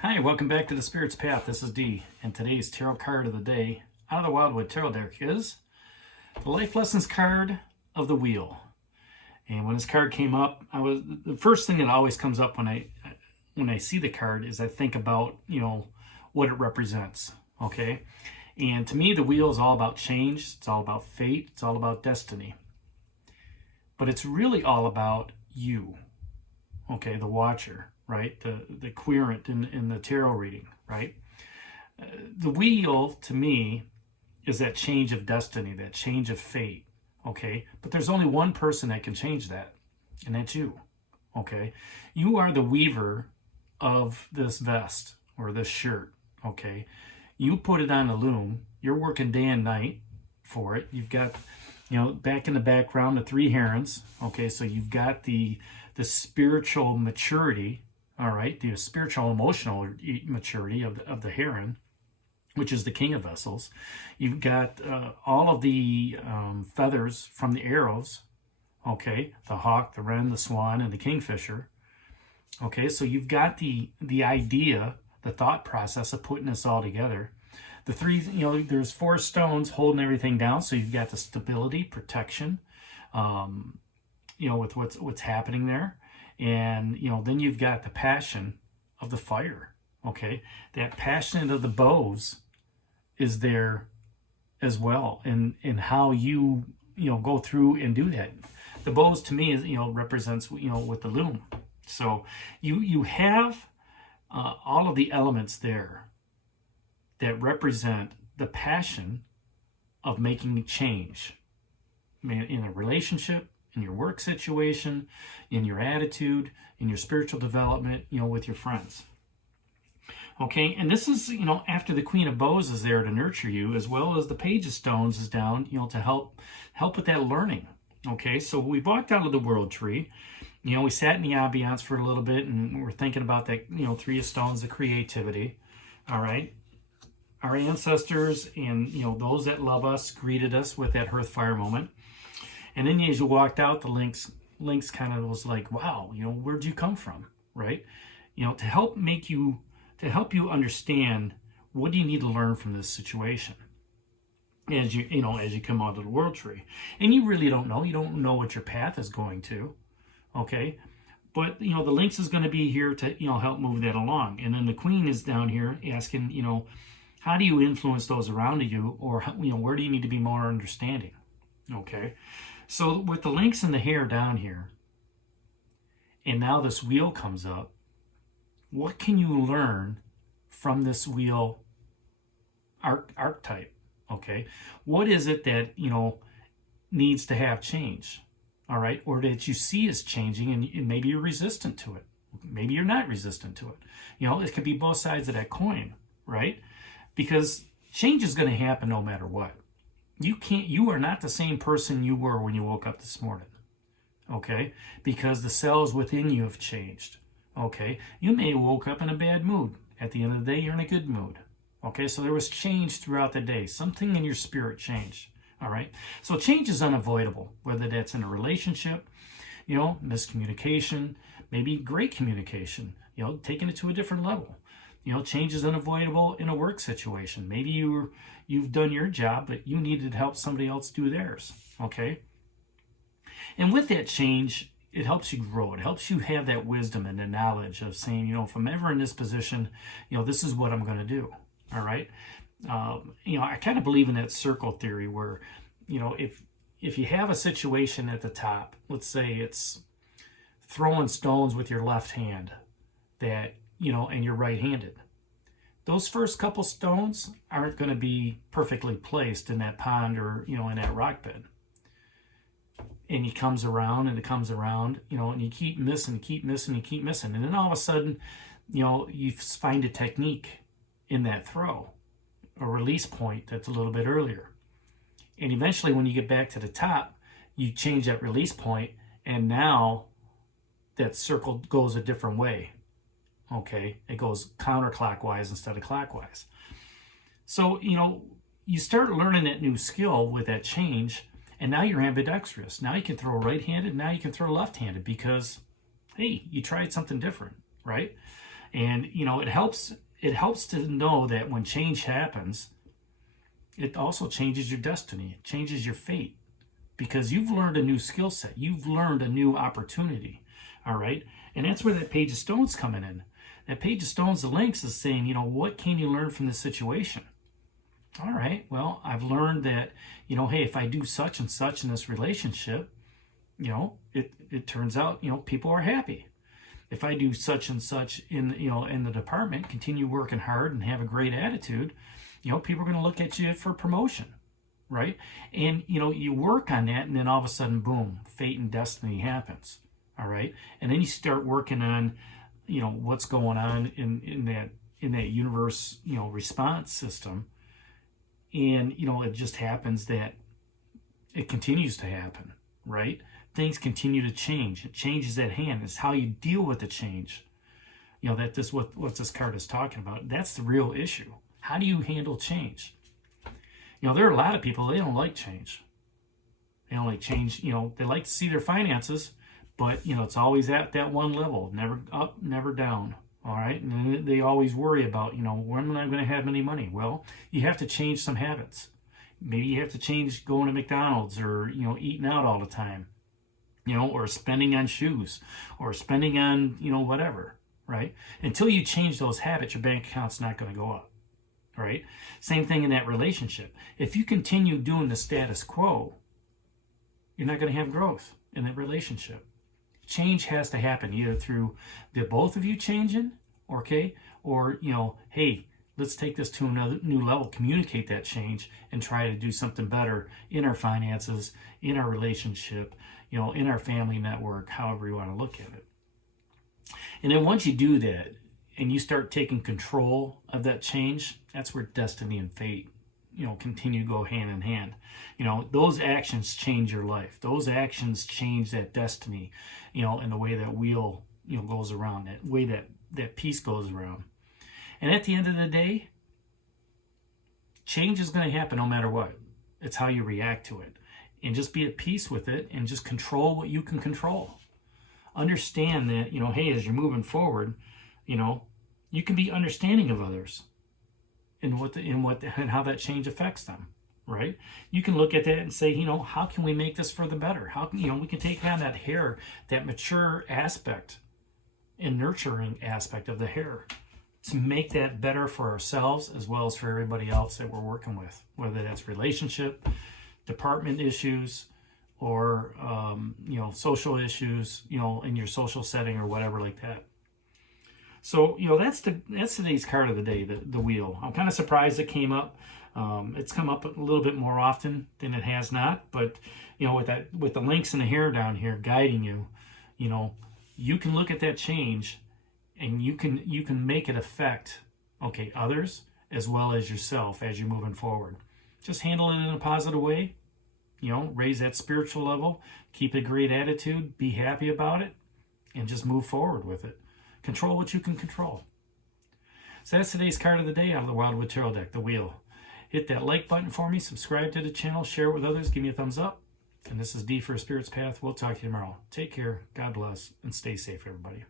Hi, welcome back to the Spirit's Path. This is Dee, and today's tarot card of the day out of the Wildwood Tarot deck is the Life Lessons card of the Wheel. And when this card came up, the first thing that always comes up when I see the card is I think about, what it represents, okay? And to me, the wheel is all about change, it's all about fate, it's all about destiny. But it's really all about you, okay, the watcher, right? The querent in the tarot reading, right? The wheel, to me, is that change of destiny, that change of fate, okay? But there's only one person that can change that, and that's you, okay? You are the weaver of this vest or this shirt, okay? You put it on the loom. You're working day and night for it. You've got, back in the background, the three herons, okay? So you've got the spiritual maturity, all right, the spiritual emotional maturity of the heron, which is the king of vessels. You've got all of the feathers from the arrows, okay, the hawk, the wren, the swan, and the kingfisher. Okay, so you've got the idea, the thought process of putting this all together. The three, there's four stones holding everything down, so you've got the stability, protection, with what's happening there. And, then you've got the passion of the fire, okay? That passion of the bows is there as well, and how you, go through and do that. The bows, to me, is, represents, with the loom. So you have all of the elements there that represent the passion of making change in a relationship, in your work situation, in your attitude, in your spiritual development, with your friends. Okay, and this is, after the Queen of Bows is there to nurture you, as well as the Page of Stones is down, to help with that learning. Okay, so we walked out of the World Tree. We sat in the ambiance for a little bit, and we're thinking about that, Three of Stones, the creativity. All right. Our ancestors and, those that love us greeted us with that hearth fire moment. And then as you walked out, the lynx kind of was like, wow, where'd you come from, right? To help you understand what do you need to learn from this situation as you come out of the World Tree. And you really don't know. You don't know what your path is going to, okay? But, the lynx is going to be here to, help move that along. And then the queen is down here asking, how do you influence those around you, or, where do you need to be more understanding, okay? So with the lynx and the hare down here, and now this wheel comes up, what can you learn from this wheel archetype, okay? What is it that, needs to have change, all right? Or that you see is changing, and maybe you're resistant to it. Maybe you're not resistant to it. It could be both sides of that coin, right? Because change is going to happen no matter what. You are not the same person you were when you woke up this morning, okay? Because the cells within you have changed, okay? You may have woke up in a bad mood. At the end of the day, you're in a good mood, okay? So there was change throughout the day. Something in your spirit changed, all right? So change is unavoidable, whether that's in a relationship, miscommunication, maybe great communication, taking it to a different level. Change is unavoidable in a work situation. Maybe you've done your job, but you needed to help somebody else do theirs, okay? And with that change, it helps you grow. It helps you have that wisdom and the knowledge of saying, if I'm ever in this position, this is what I'm going to do, all right? I kind of believe in that circle theory where, if you have a situation at the top, let's say it's throwing stones with your left hand that, and you're right-handed. Those first couple stones aren't going to be perfectly placed in that pond or, in that rock bed. And it comes around and it comes around, and you keep missing. And then all of a sudden, you find a technique in that throw, a release point that's a little bit earlier. And eventually when you get back to the top, you change that release point, and now that circle goes a different way. Okay, it goes counterclockwise instead of clockwise. So, you start learning that new skill with that change, and now you're ambidextrous. Now you can throw right-handed, now you can throw left-handed because, hey, you tried something different, right? And, you know, it helps to know that when change happens, it also changes your destiny. It changes your fate, because you've learned a new skill set. You've learned a new opportunity. All right. And that's where that Page of Stones coming in. That Page of Stones, the Lynx, is saying, you know, what can you learn from this situation? All right, well, I've learned that, you know, hey, if I do such and such in this relationship, you know, it turns out, you know, people are happy. If I do such and such in, you know, in the department, continue working hard and have a great attitude, you know, people are going to look at you for promotion, right? And, you know, you work on that, and then all of a sudden, boom, fate and destiny happens, all right? And then you start working on, you know, what's going on in that universe, you know, response system. And, you know, it just happens that it continues to happen, right? Things continue to change. It changes at hand. It's how you deal with the change. You know, what this card is talking about. That's the real issue. How do you handle change? You know, there are a lot of people, they don't like change. They don't like change. You know, they like to see their finances, but, you know, it's always at that one level, never up, never down. All right. And they always worry about, you know, when am I going to have any money? Well, you have to change some habits. Maybe you have to change going to McDonald's, or, you know, eating out all the time, you know, or spending on shoes, or spending on, you know, whatever, right? Until you change those habits, your bank account's not going to go up, right? Same thing in that relationship. If you continue doing the status quo, you're not going to have growth in that relationship. Change has to happen either through the both of you changing, okay, or, you know, hey, let's take this to another new level, communicate that change, and try to do something better in our finances, in our relationship, you know, in our family network, however you want to look at it. And then once you do that and you start taking control of that change, that's where destiny and fate, you know, continue to go hand in hand. You know, those actions change your life. Those actions change that destiny, you know, and the way that wheel, you know, goes around, that way that piece goes around. And at the end of the day, change is going to happen no matter what. It's how you react to it. And just be at peace with it, and just control what you can control. Understand that, you know, hey, as you're moving forward, you know, you can be understanding of others and how that change affects them, right? You can look at that and say, you know, how can we make this for the better? How can, you know, we can take on that mature aspect and nurturing aspect of the hare to make that better for ourselves as well as for everybody else that we're working with, whether that's relationship, department issues, or, you know, social issues, you know, in your social setting or whatever like that. So, you know, that's today's card of the day, the wheel. I'm kind of surprised it came up. It's come up a little bit more often than it has not, but, you know, with the lynx and the hare down here guiding you, you know, you can look at that change and you can make it affect, okay, others as well as yourself as you're moving forward. Just handle it in a positive way, you know, raise that spiritual level, keep a great attitude, be happy about it, and just move forward with it. Control what you can control. So that's today's card of the day out of the Wildwood Tarot deck, the wheel. Hit that like button for me, subscribe to the channel, share it with others, give me a thumbs up. And this is D for a Spirit's Path. We'll talk to you tomorrow. Take care, God bless, and stay safe, everybody.